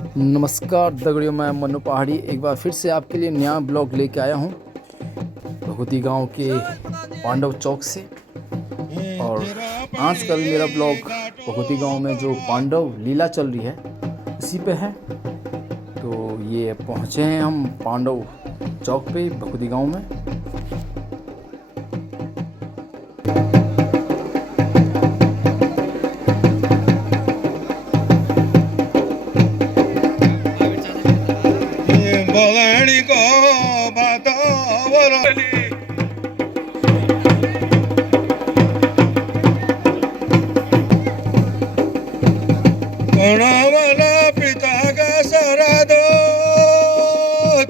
नमस्कार दगड़ियों, मैं मन्नू पहाड़ी एक बार फिर से आपके लिए नया ब्लॉग लेके आया हूँ भगवती गांव के पांडव चौक से। और आज का भी मेरा ब्लॉग भगवती गांव में जो पांडव लीला चल रही है उसी पे है। तो ये पहुँचे हैं हम पांडव चौक पे भगवती गांव में। पिता का सराद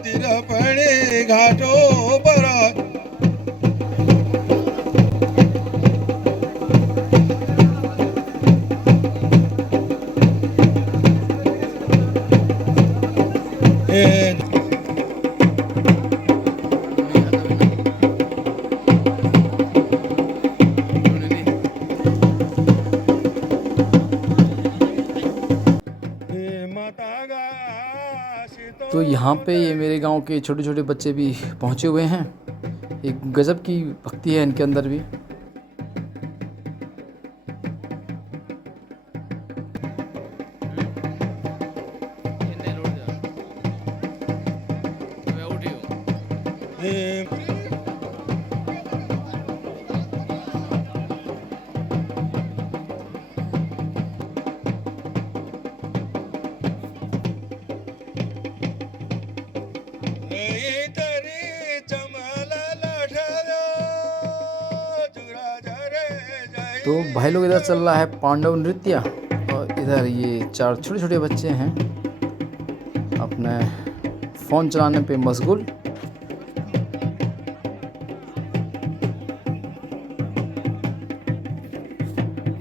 तिरपणी घाटों पर तो यहाँ पे ये मेरे गांव के छोटे छोटे बच्चे भी पहुँचे हुए हैं। एक गजब की भक्ति है इनके अंदर भी। तो भाई लोग इधर चल रहा है पांडव नृत्य, और इधर ये चार छोटे छोटे बच्चे हैं अपने फ़ोन चलाने पे मशगूल।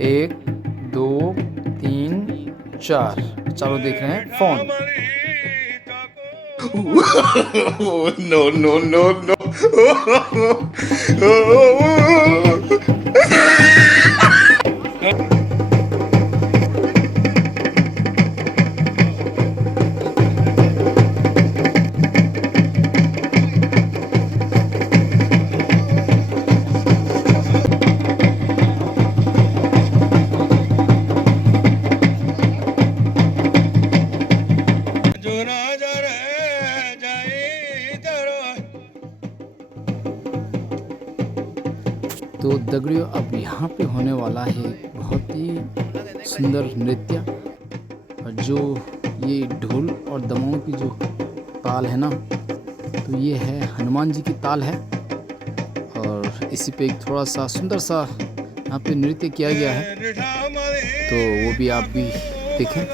एक दो तीन चार, चारों देख रहे हैं phone. No no no no तो दगड़ियों, अब यहाँ पे होने वाला है बहुत ही सुंदर नृत्य, और जो ये ढोल और दमाओं की जो ताल है ना, तो ये है हनुमान जी की ताल है। और इसी पे एक थोड़ा सा सुंदर सा यहाँ पे नृत्य किया गया है, तो वो भी आप भी देखें।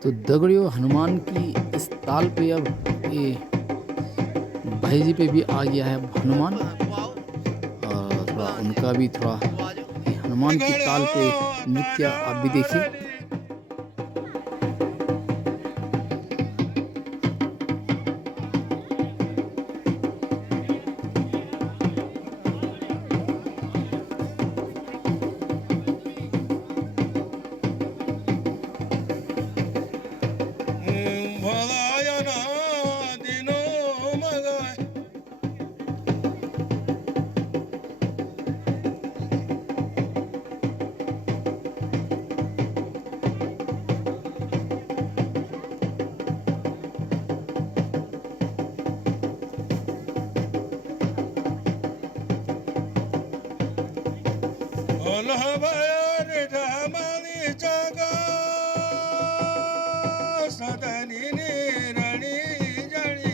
तो दगड़ियों, हनुमान की इस ताल पे अब ये भाई जी पे भी आ गया है हनुमान, और थोड़ा उनका भी थोड़ा हनुमान धमान की ताल पे नृत्य आप भी देखिए। भलायना दिनो मगाय अलहबायर ढमाली जागा सदनी निरणी जणी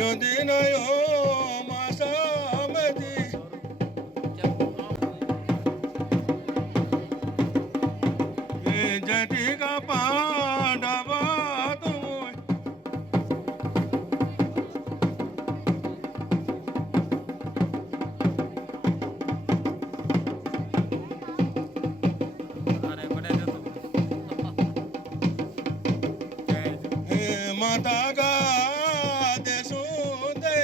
यो दिन यो मासामती जटी का पांडवा तुम माता का देशो दे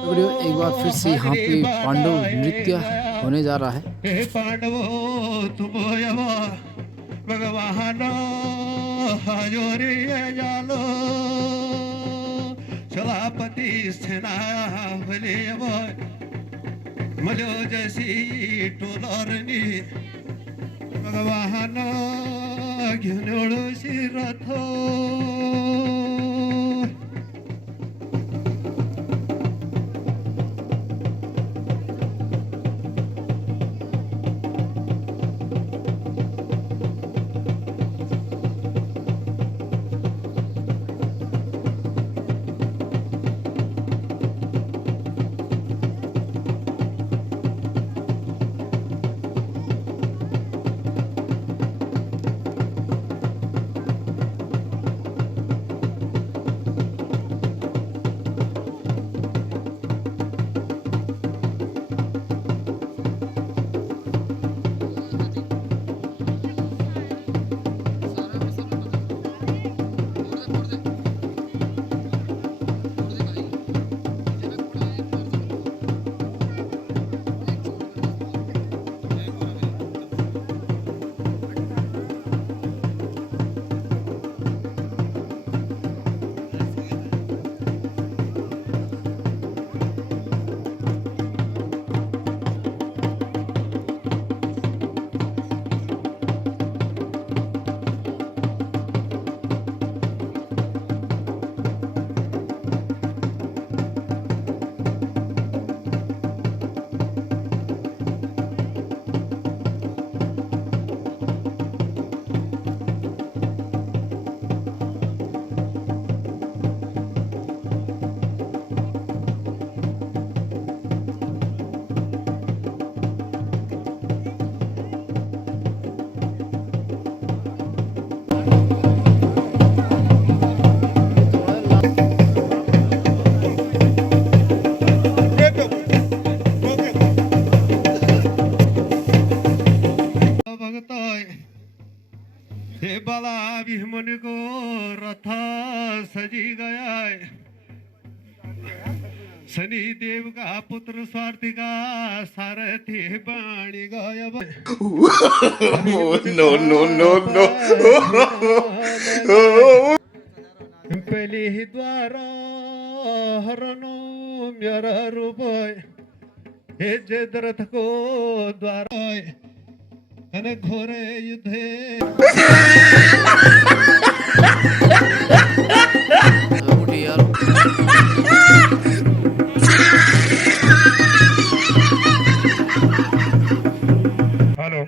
वीडियो एक बार फिर से यहाँ पे पांडव नृत्य होने जा रहा है। हे पांडवो तुम यव भगवान हजोरी जालो सलापती सेना भले मलो जैसी टोलरनी भगवान घेऊन शिरथ हे बाला भीमन को रथा सजी गया है शनि देव का पुत्र स्वार्थी का सारथी बाणी गया No, no, no, no. पहली ही द्वारा हरणो मेरा रूप हे जे दरथ को द्वारा अन घोरे युद्धे हेलो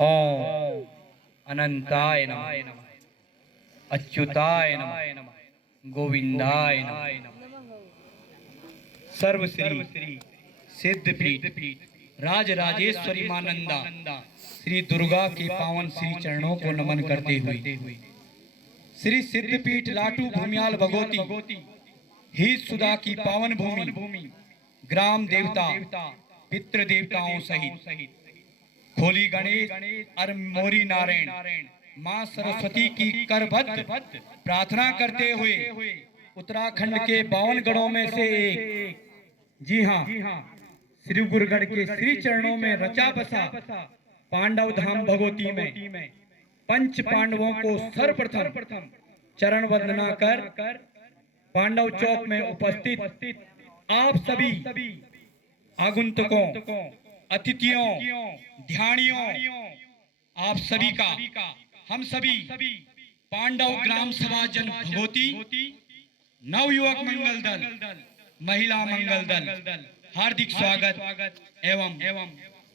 ओम अनंताय नमः, अच्युताय नमः, गोविंदाय नमः। सर्वश्री सिद्धपीठ राजराजेश्वरी मानंदा श्री दुर्गा के पावन श्री चरणों को नमन करते हुए श्री सिद्धपीठ लाटू भूमियाल भगवती ही सुधा की पावन भूमि ग्राम देवता पितृ देवताओं सहित खोली गणेश और मोरी नारायण मां सरस्वती की करबद्ध प्रार्थना करते हुए उत्तराखंड के 52 गढ़ों में से एक, जी हाँ, श्री गुरुगढ़ के श्री चरणों में रचा बसा पांडव धाम भगवती में पंच पांडवों को सर्वप्रथम चरण वंदना कर पांडव चौक में उपस्थित आप सभी आगंतुकों, अतिथियों, ध्यानियों, आप सभी का हम सभी पांडव ग्राम सभा जन भगवती नवयुवक मंगल दल, महिला मंगल दल हार्दिक स्वागत एवं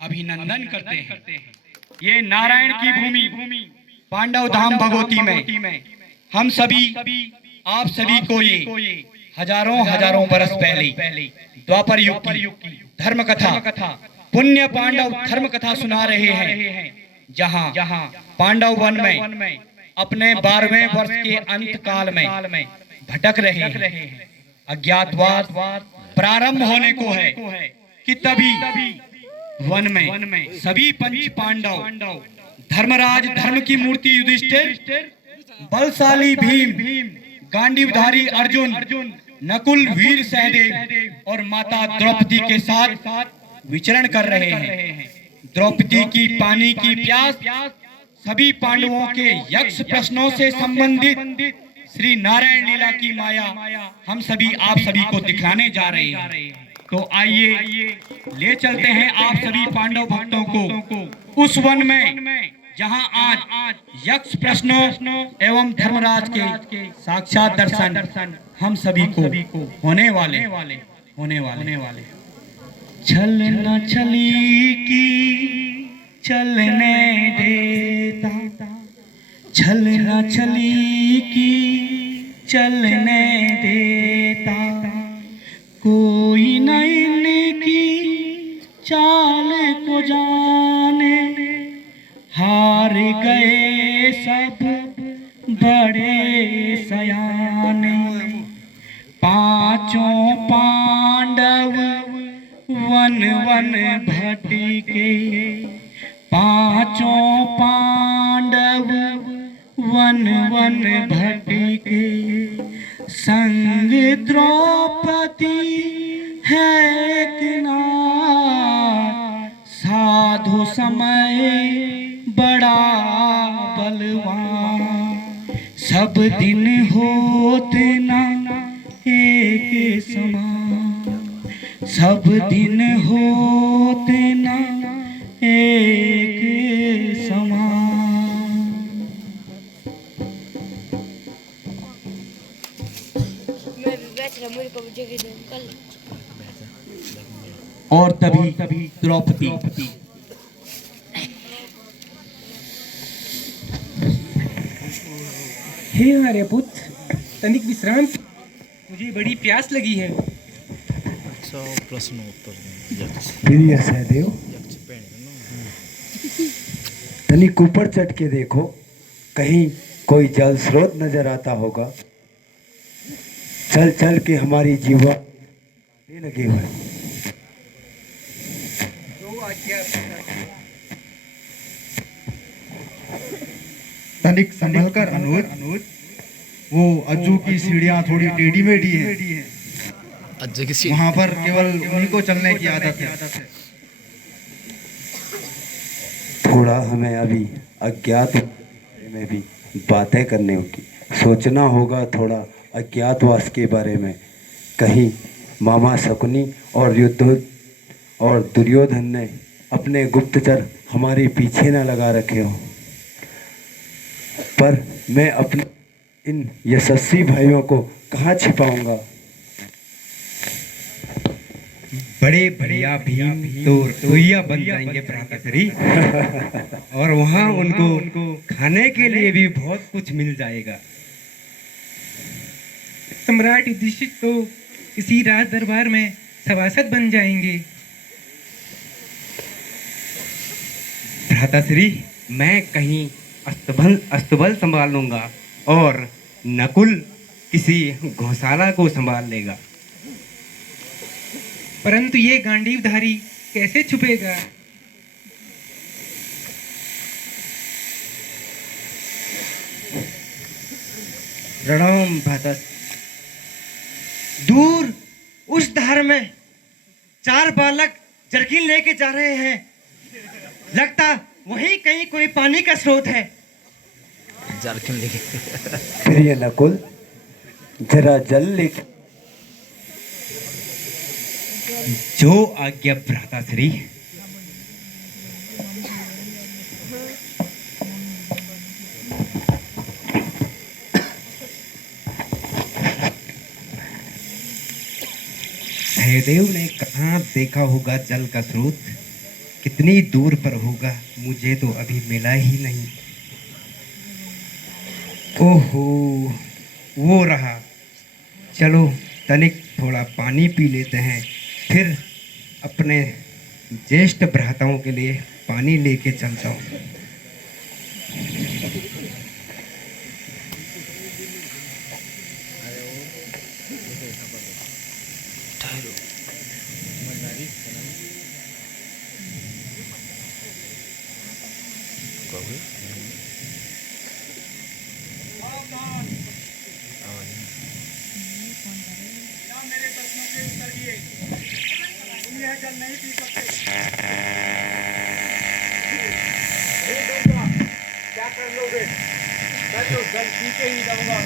अभिनंदन करते हैं। ये नारायण की भूमि पांडव धाम भगवती में हम सभी आप सभी को ये हजारों बरस पहले द्वापर युग की धर्म कथा पुण्य पांडव धर्म कथा सुना रहे हैं, जहां पांडव वन में अपने 12वें वर्ष के अंत काल में भटक रहे हैं। अज्ञातवास प्रारंभ होने को है कि तभी वन में सभी पंच पांडव धर्मराज धर्म की मूर्ति युधिष्ठिर, बलशाली भीम, गांडीवधारी अर्जुन, नकुल वीर सहदेव और माता द्रौपदी के साथ विचरण कर रहे हैं। द्रौपदी की पानी की प्यास सभी पांडवों के यक्ष प्रश्नों से संबंधित श्री नारायण लीला की माया हम सभी आप सभी को दिखाने जा रहे हैं। तो आइए ले चलते हैं आप सभी पांडव भक्तों को उस वन में जहां आज यक्ष प्रश्नों एवं धर्मराज के साक्षात दर्शन हम सभी को होने वाले। छल न छली की चलने देता, छल न छली की चलने देता, कोई न इनकी चाल को जाने, हार गए सब बड़े सयाने। पांचों पांडव वन भटके, पांचों पांडव वन भटके, संग द्रौपदी है किनार, साधु समय बड़ा बलवान, सब दिन होते ना एक समान, सब दिन होते ना एक समान। मैं भी बैठ रहा, मुझे कब जगह दे कल। और तभी द्रौपदी हे हमारे पुत्र, तनिक विश्राम, मुझे बड़ी प्यास लगी है। अच्छा प्रश्नोत्तर प्रिय सहदेव, तनिक ऊपर चढ़ के देखो, कहीं कोई जल स्रोत नजर आता होगा। चल चल के हमारी जीवा लगे हुए। तनिक संभल कर अनुज, वो अज्जू की सीढ़ियाँ थोड़ी टेढ़ी मेढ़ी है, वहाँ पर केवल उन्हीं को चलने की आदत है। थोड़ा हमें अभी अज्ञात में भी बातें करने होगी, सोचना होगा थोड़ा अज्ञातवास के बारे में। कहीं मामा शकुनी और दुर्योधन ने अपने गुप्तचर हमारे पीछे न लगा रखे हो। पर मैं अपने इन यशस्वी भाइयों को कहाँ छिपाऊंगा। बड़े बढ़िया भीम तो रसोइया बन जाएंगे भ्राताश्री। और वहाँ उनको खाने के लिए भी बहुत कुछ मिल जाएगा। सम्राट युधिष्ठिर तो इसी राज दरबार में सभासद बन जाएंगे। भ्राताश्री, मैं कहीं अस्तबल संभाल लूंगा और नकुल किसी गौशाला को संभाल लेगा। परंतु ये गांडीवधारी कैसे छुपेगा? प्रणाम भ्राता। दूर उस धार में 4 बालक जरकिन लेके जा रहे हैं। लगता वहीं कहीं कोई पानी का स्रोत है। जारकिन लेके फिर ये नकुल जरा जल ले। जो आज्ञा भ्राताश्री। सहदेव ने कहाँ देखा होगा जल का स्रोत? कितनी दूर पर होगा? मुझे तो अभी मिला ही नहीं। ओहो, वो रहा। चलो तनिक थोड़ा पानी पी लेते हैं, फिर अपने ज्येष्ठ भ्राताओं के लिए पानी लेके चलता हूँ। मेरे प्रश्नों के उत्तर दिए, तुम यह जल नहीं पी सकते। क्या कर लोगे? मैं तो जल पी के ही रहूंगा।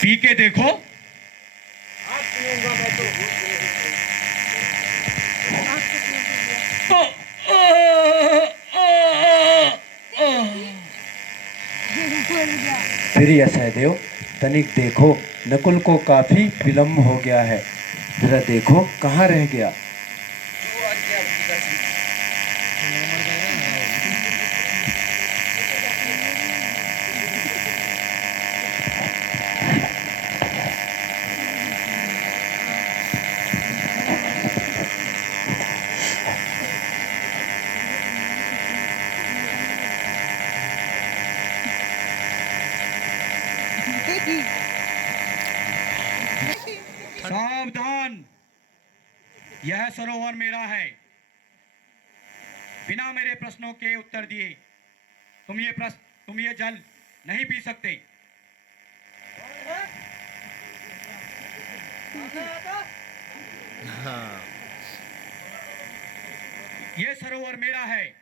पी के देखो। आज पीऊंगा मैं तो। फिर यह सहदेव तनिक देखो, नकुल को काफी विलम्ब हो गया है। जरा देखो कहाँ रह गया। सावधान, यह सरोवर मेरा है। बिना मेरे प्रश्नों के उत्तर दिए तुम ये जल नहीं पी सकते। हाँ ये सरोवर मेरा है।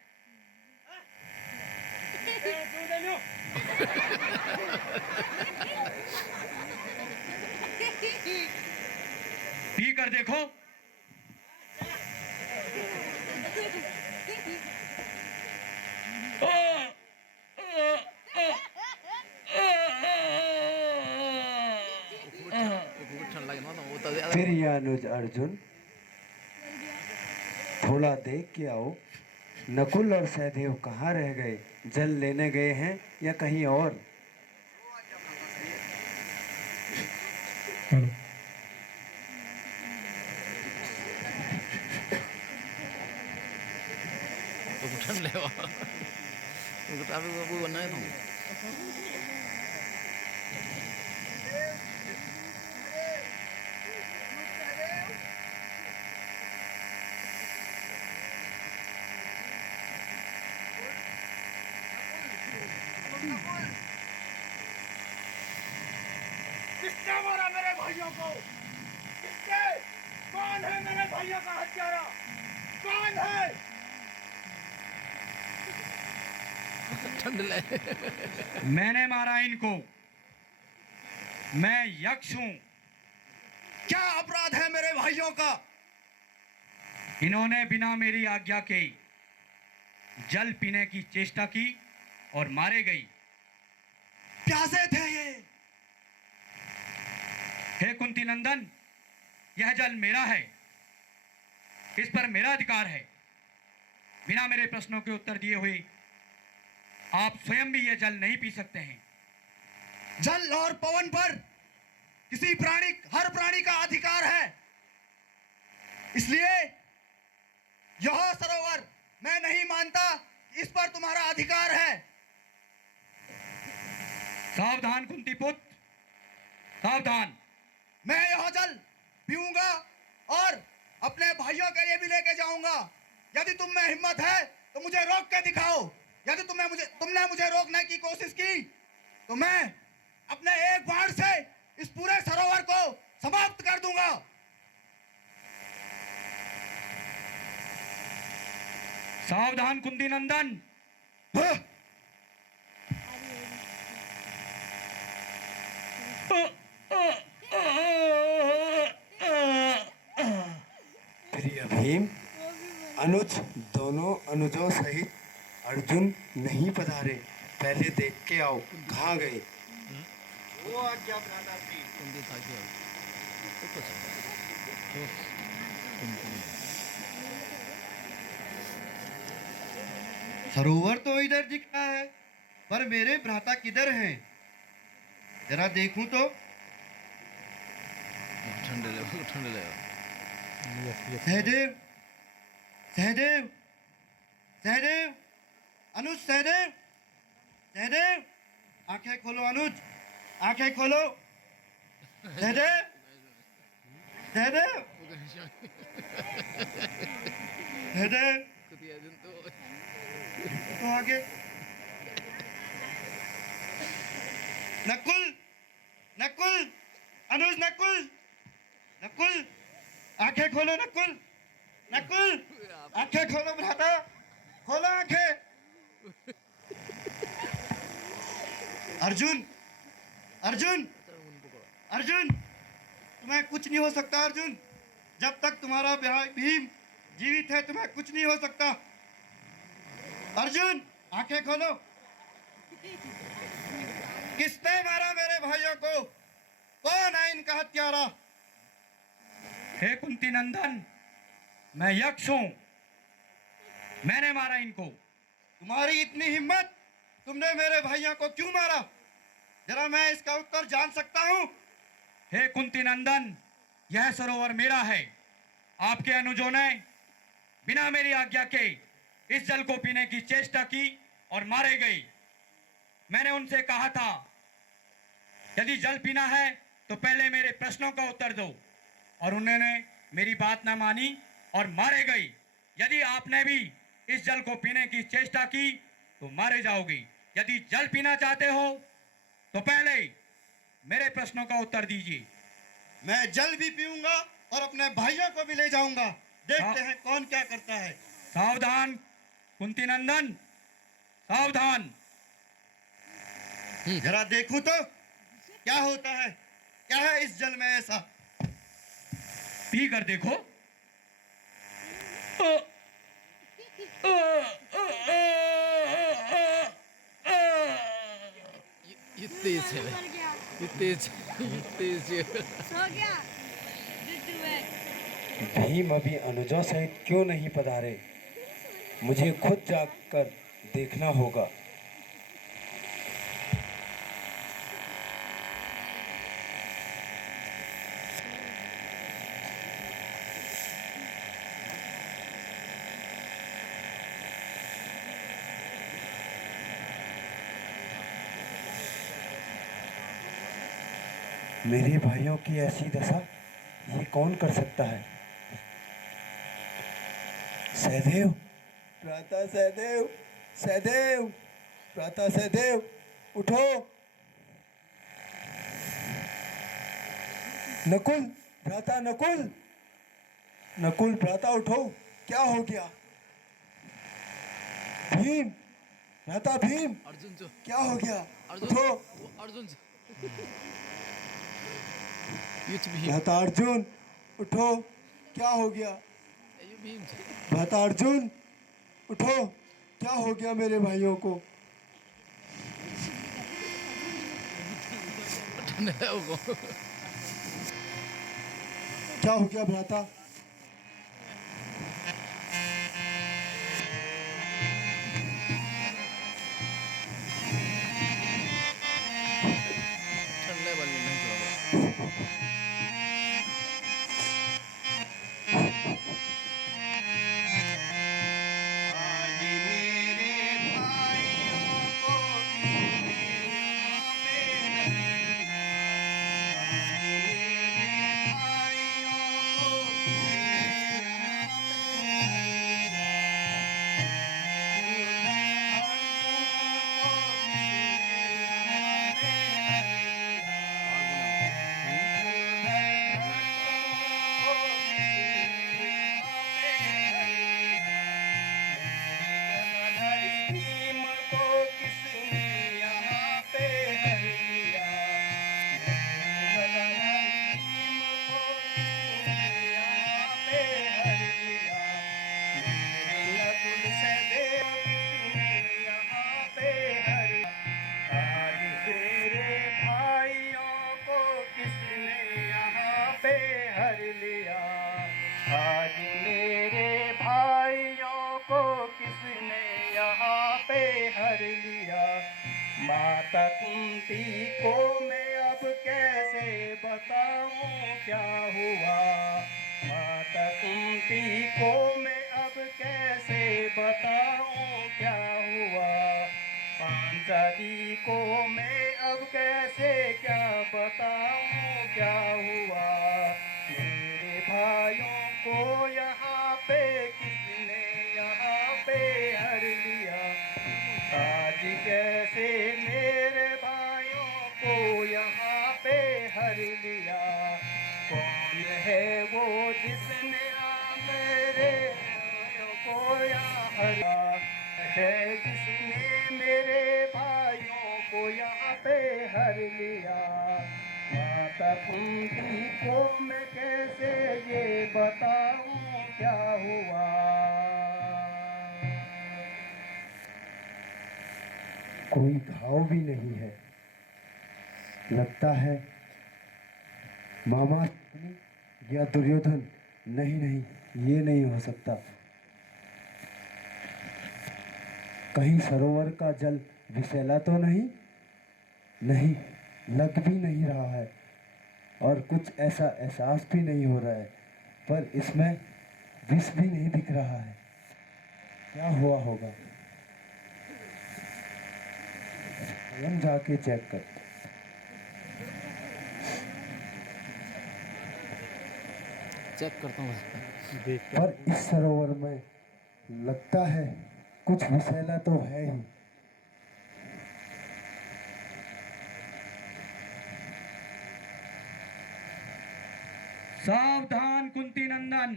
पी कर देखो। फिर यह अनुज अर्जुन थोड़ा देख के आओ, नकुल और सहदेव कहाँ रह गए? जल लेने गए हैं या कहीं और? उठन ले वो बनाए तो किसने मारा मेरे भाइयों को? किसने? कौन है मेरे भाइयों का हत्यारा? कौन है? ठंड ले। मैंने मारा इनको। मैं यक्ष हूं। क्या अपराध है मेरे भाइयों का? इन्होंने बिना मेरी आज्ञा के जल पीने की चेष्टा की और मारे गई। प्यासे थे ये। हे कुंती नंदन, यह जल मेरा है। इस पर मेरा अधिकार है। बिना मेरे प्रश्नों के उत्तर दिए हुए आप स्वयं भी यह जल नहीं पी सकते हैं। जल और पवन पर हर प्राणी का अधिकार है, इसलिए यह सरोवर मैं नहीं मानता, इस पर तुम्हारा अधिकार है। सावधान कुंती पुत्र, सावधान। मैं यह जल पीऊंगा और अपने भाइयों के लिए भी लेके जाऊंगा। यदि तुम में हिम्मत है तो मुझे रोक के दिखाओ। यदि तुमने मुझे रोकने की कोशिश की तो मैं अपने एक बाण से इस पूरे सरोवर को समाप्त कर दूंगा। सावधान कुंती नंदन। हाँ? प्रिय भीम, अनुज दोनों अनुजों सहित अर्जुन नहीं पधारे। पहले देख के आओ कहाँ गए। वो आज्ञा भ्राताश्री। कुंती था क्या? सरोवर तो इधर दिख रहा है, पर मेरे भ्राता किधर हैं? जरा देखूं तो। ठंडे ले सहदेव, सहदेव, सहदेव, अनुज, सहदेव, सहदेव, आंखें खोलो अनुज, आंखें खोलो। सहदेव, सहदेव, सहदेव, तो आगे। नकुल, नकुल, अनुज, नकुल, नकुल, आंखें खोलो नकुल, नकुल, आंखें खोलो भ्राता, खोलो आंखें। अर्जुन, अर्जुन, अर्जुन, तुम्हें कुछ नहीं हो सकता अर्जुन। जब तक तुम्हारा भाई भीम जीवित है तुम्हें कुछ नहीं हो सकता। अर्जुन, आंखें खोलो। किसने मारा मेरे भाइयों को? कौन है इनका हत्यारा? हे कुंती नंदन, मैं यक्ष हूं, मैंने मारा इनको। तुम्हारी इतनी हिम्मत, तुमने मेरे भाइयों को क्यों मारा? जरा मैं इसका उत्तर जान सकता हूं? हे कुंती नंदन, यह सरोवर मेरा है। आपके अनुजों ने बिना मेरी आज्ञा के इस जल को पीने की चेष्टा की और मारे गए। मैंने उनसे कहा था यदि जल पीना है तो पहले मेरे प्रश्नों का उत्तर दो, और उन्होंने मेरी बात न मानी और मारे गए। यदि आपने भी इस जल को पीने की चेष्टा की तो मारे जाओगे। यदि जल पीना चाहते हो तो पहले मेरे प्रश्नों का उत्तर दीजिए। मैं जल भी पीऊंगा और अपने भाइयों को भी ले जाऊंगा। देखते हैं कौन क्या करता है। सावधान कुंती नंदन, सावधान। जरा देखूं तो क्या होता है, क्या है इस जल में ऐसा। पी कर देखो। ये तेज है, मर गया, ये तेज है। सो गया, मृत्यु है। भीम अभी अनुजों सहित क्यों नहीं पधारे? मुझे खुद जाकर देखना होगा। मेरे भाइयों की ऐसी दशा ये कौन कर सकता है? सहदेव, भ्राता सहदेव, सहदेव, भ्राता सहदेव, उठो। नकुल, भ्राता नकुल, नकुल भ्राता उठो, क्या हो गया? भीम, भ्राता भीम, अर्जुन जो क्या हो गया? अर्जुन उठो। वो अर्जुन युद्ध भीम, भ्राता अर्जुन, उठो, क्या हो गया? ये भीम भ्राता अर्जुन, उठो, क्या हो गया मेरे भाइयों को? क्या हो गया भ्राता? माता कुंती को मैं अब कैसे बताऊं क्या हुआ। माता कुंती को मैं अब कैसे बताऊं क्या हुआ। पांचाली को मैं अब कैसे क्या बताऊं क्या हुआ। मेरे भाइयों को यहाँ पे किसने यहाँ पे हर लिया। आज कैसे मेरे भाइयों को यहाँ पे हर लिया। कौन है वो जिसने मेरे भाइयों को यहाँ हरा है। जिसने मेरे भाइयों को यहाँ पे हर लिया। माता कुंती को मैं कैसे ये बताऊं क्या हुआ। कोई घाव भी नहीं है। लगता है मामा या दुर्योधन। नहीं नहीं, ये नहीं हो सकता। कहीं सरोवर का जल विषैला तो नहीं। नहीं, लग भी नहीं रहा है और कुछ ऐसा एहसास भी नहीं हो रहा है। पर इसमें विष भी नहीं दिख रहा है। क्या हुआ होगा। हम जाके चेक करते। चेक करता हूँ। पर इस सरोवर में लगता है कुछ विषैला तो है ही। सावधान कुंती नंदन,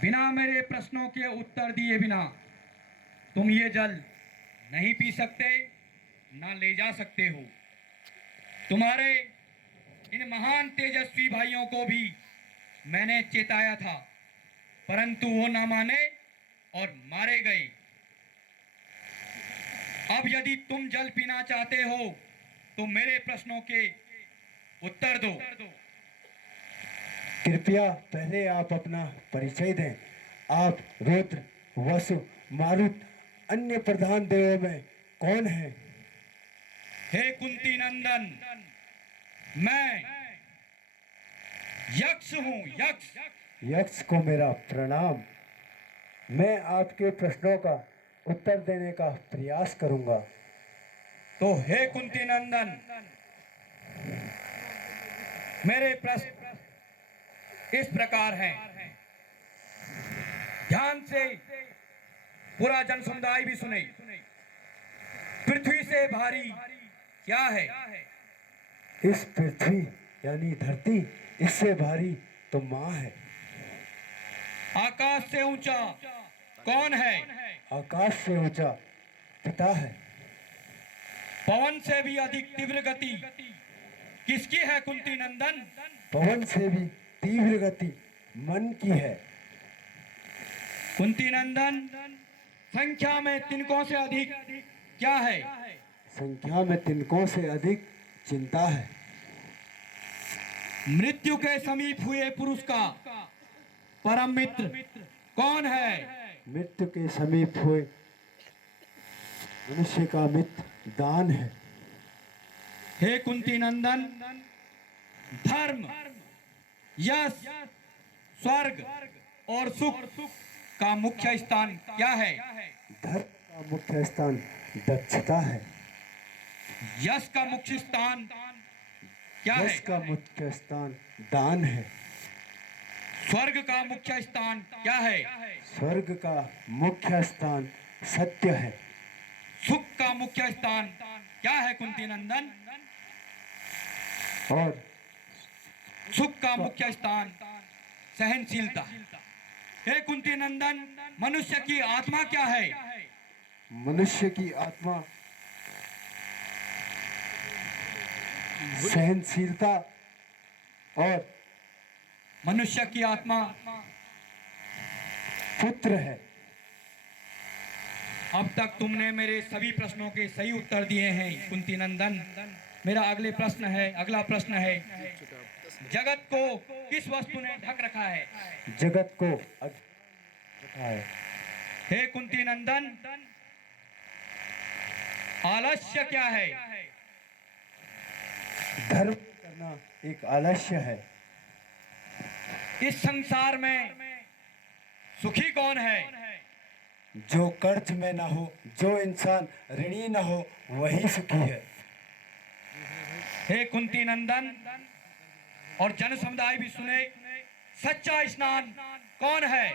बिना मेरे प्रश्नों के उत्तर दिए बिना तुम ये जल नहीं पी सकते, ना ले जा सकते हो। तुम्हारे इन महान तेजस्वी भाइयों को भी मैंने चेताया था, परंतु वो ना माने और मारे गए। अब यदि तुम जल पीना चाहते हो तो मेरे प्रश्नों के उत्तर दो। कृपया पहले आप अपना परिचय दें। आप रुद्र, वसु, मारुत अन्य प्रधान देवों में कौन है। हे कुंती नंदन, मैं यक्ष हूं, यक्ष। यक्ष को मेरा प्रणाम। मैं आपके प्रश्नों का उत्तर देने का प्रयास करूंगा। तो हे कुंती नंदन, मेरे प्रश्न इस प्रकार हैं। ध्यान से पूरा जन समुदाय भी सुने। पृथ्वी से भारी क्या है। इस पृथ्वी यानी धरती, इससे भारी तो माँ है। आकाश से ऊंचा कौन है। आकाश से ऊंचा पिता है। पवन से भी अधिक तीव्र गति किसकी है कुंती नंदन। पवन से भी तीव्र गति मन की है। कुंती नंदन, संख्या में तिनकों से अधिक क्या है। संख्या में तिनकों से अधिक चिंता है। मृत्यु के समीप हुए पुरुष का परम मित्र कौन है। मृत्यु के समीप हुए मनुष्य का मित्र दान है। हे कुंती नंदन, धर्म, यश, स्वर्ग और सुख का मुख्य स्थान क्या है। धर्म का मुख्य स्थान दक्षता है। यश का मुख्य स्थान क्या है। यश का मुख्य स्थान दान है। स्वर्ग का मुख्य स्थान क्या है। स्वर्ग का मुख्य स्थान सत्य है। सुख का मुख्य स्थान क्या है कुंती नंदन। और सुख का मुख्य स्थान सहनशीलता। हे कुंती नंदन, मनुष्य की आत्मा क्या है। मनुष्य की आत्मा सहनशीलता और मनुष्य की आत्मा पुत्र है। अब तक तुमने मेरे सभी प्रश्नों के सही उत्तर दिए हैं कुंती नंदन। मेरा अगला प्रश्न है, जगत को किस वस्तु ने ढक रखा है। जगत को रखा है। हे कुंती नंदन, आलस्य क्या है? धर्म करना एक आलस्य है। इस संसार में सुखी कौन है? जो कर्ज में ना हो, जो इंसान ऋणी ना हो, वही सुखी है। हे कुंती नंदन और जन समुदाय भी सुने, सच्चा स्नान कौन है?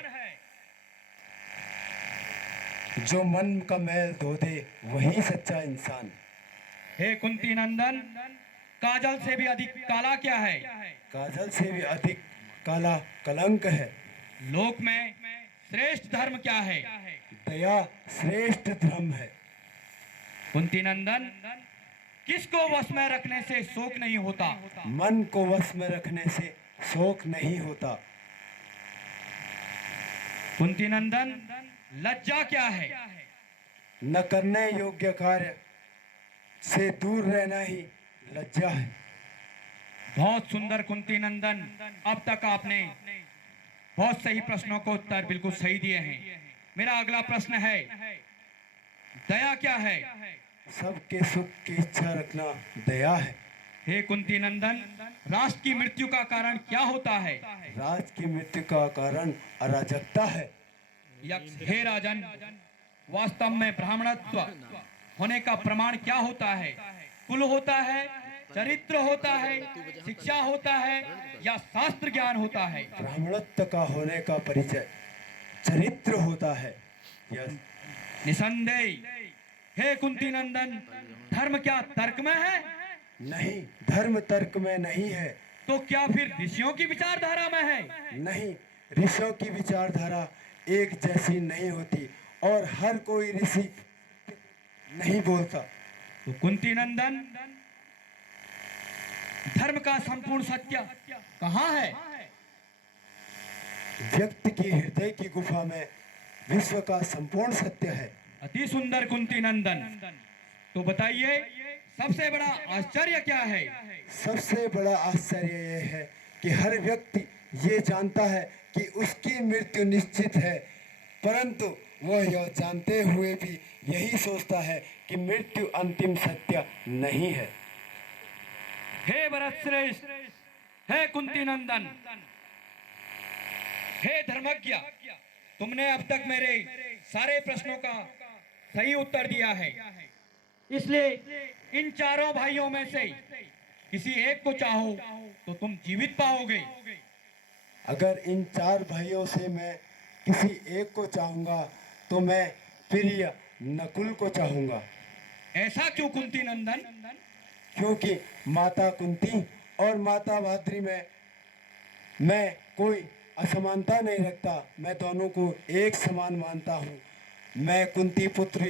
जो मन का मैल धो दे, वही सच्चा इंसान। हे कुंती नंदन, काजल से भी अधिक काला क्या है? काजल से भी अधिक काला कलंक है। लोक में श्रेष्ठ धर्म क्या है? दया श्रेष्ठ धर्म है। कुंती नंदन, किसको वश में रखने से शोक नहीं होता? मन को वश में रखने से शोक नहीं होता। कुंती नंदन, लज्जा क्या है? न करने योग्य कार्य से दूर रहना ही लज्जा है। बहुत सुंदर कुंती नंदन, अब तक आपने बहुत सही प्रश्नों को उत्तर बिल्कुल सही दिए हैं। मेरा अगला प्रश्न है, दया क्या है? सबके सुख की इच्छा रखना दया है। हे कुंती नंदन, राष्ट्र की मृत्यु का कारण क्या होता है? राज की मृत्यु का कारण अराजकता है। हे राजन, वास्तव में ब्राह्मणत्व होने का प्रमाण क्या होता है? कुल होता है, चरित्र होता है, शिक्षा होता है या शास्त्र ज्ञान होता है? ब्राह्मणत्व का होने का परिचय चरित्र होता है। यस। निसंदेह। हे कुंती नंदन, धर्म क्या तर्क में है? नहीं, धर्म तर्क में नहीं है। तो क्या फिर ऋषियों की विचारधारा में है? नहीं, ऋषियों की विचारधारा एक जैसी नहीं होती और हर कोई ऋषि नहीं बोलता। तो कुंती नंदन, धर्म का संपूर्ण सत्य कहाँ है? व्यक्ति की हृदय की गुफा में विश्व का संपूर्ण सत्य है। अति सुंदर कुंती नंदन, तो बताइए सबसे बड़ा आश्चर्य क्या है? सबसे बड़ा आश्चर्य यह है कि हर व्यक्ति ये जानता है कि उसकी मृत्यु निश्चित है, परंतु वह यह जानते हुए भी यही सोचता है कि मृत्यु अंतिम सत्य नहीं है। हे भरत श्रेष्ठ, हे कुंती नंदन, हे धर्मज्ञ, तुमने अब तक मेरे सारे प्रश्नों का सही उत्तर दिया है। इसलिए इन चारों भाइयों में से किसी एक को चाहो तो तुम जीवित पाओगे। अगर इन चार भाइयों से मैं किसी एक को चाहूंगा तो मैं प्रिय नकुल को चाहूंगा। ऐसा क्यों कुंती नंदन? क्योंकि माता कुंती और माता भाद्री में मैं कोई असमानता नहीं रखता, मैं दोनों को एक समान मानता हूँ। मैं कुंती पुत्र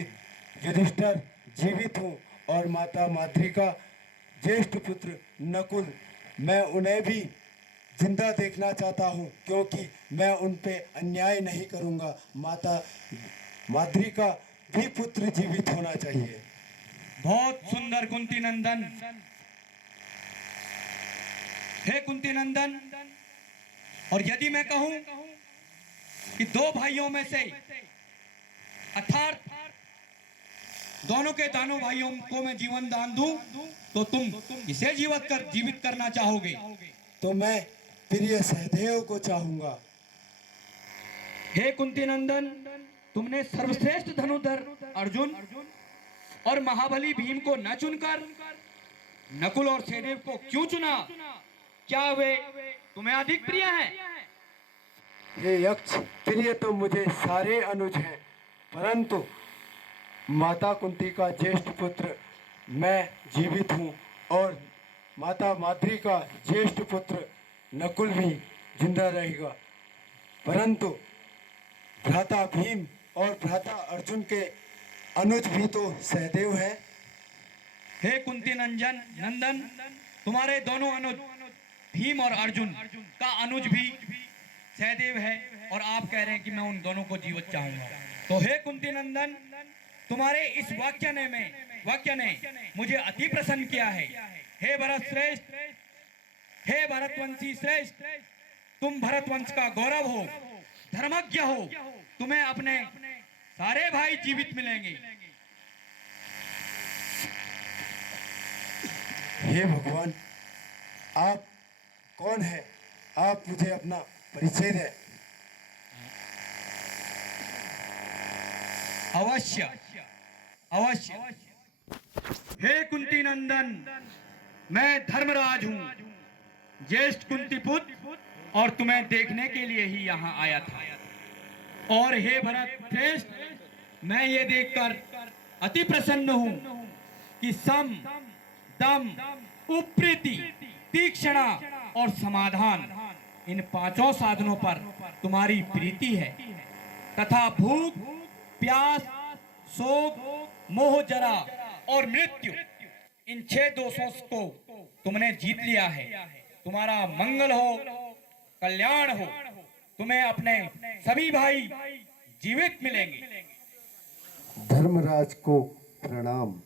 युधिष्ठिर जीवित हूँ और माता माद्री का ज्येष्ठ पुत्र नकुल, मैं उन्हें भी जिंदा देखना चाहता हूँ, क्योंकि मैं उन पे अन्याय नहीं करूँगा। माता माद्री का भी पुत्र जीवित होना चाहिए। बहुत सुंदर कुंती नंदन। हे कुंती नंदन, और यदि मैं कहूं कि दो भाइयों में से अर्थात दोनों के दोनों भाइयों को मैं जीवन दान दूं तो तुम किसे जीवित करना चाहोगे? तो मैं प्रिय सहदेव को चाहूंगा। हे कुंती नंदन, तुमने सर्वश्रेष्ठ धनुधर अर्जुन और महाबली भीम को न चुनकर नकुल और सहदेव को क्यों चुना? क्या वे तुम्हें अधिक प्रिय हैं? ये यक्ष, प्रिय तो मुझे सारे अनुज हैं, परंतु माता कुंती का ज्येष्ठ पुत्र मैं जीवित हूँ और माता माद्री का ज्येष्ठ पुत्र नकुल भी जिंदा रहेगा, परंतु भ्राता भीम और भ्राता अर्जुन के अनुज भी तो सहदेव है। हे कुंती नंदन, तुम्हारे दोनों अनुज भीम और अर्जुन का अनुज भी सहदेव है और आप कह रहे हैं कि मैं उन दोनों को जीवित चाहूंगा। तो हे कुंती नंदन, तुम्हारे इस वाक्य ने मुझे अति प्रसन्न किया है। हे भरत श्रेष्ठ, हे भरतवंशी श्रेष्ठ, तुम भरतवंश का गौरव हो, धर्मज्ञ हो, तुम्हें अपने सारे भाई जीवित मिलेंगे। हे भगवान, आप कौन है? आप मुझे अपना परिचय दें। अवश्य अवश्य। हे कुंती नंदन, मैं धर्मराज हूँ, ज्येष्ठ कुंती पुत्र, और तुम्हें देखने के लिए ही यहाँ आया था। और हे भरत श्रेष्ठ, मैं ये देखकर अति प्रसन्न हूँ कि सम, दम, उप्रीति, तीक्ष्णा और समाधान, इन पांचों साधनों पर तुम्हारी प्रीति है, तथा भूख, प्यास, शोक, मोह, जरा और मृत्यु, इन 6 दोषों को तुमने जीत लिया है। तुम्हारा मंगल हो, कल्याण हो, तुम्हें अपने सभी भाई जीवित मिलेंगे। धर्मराज को प्रणाम।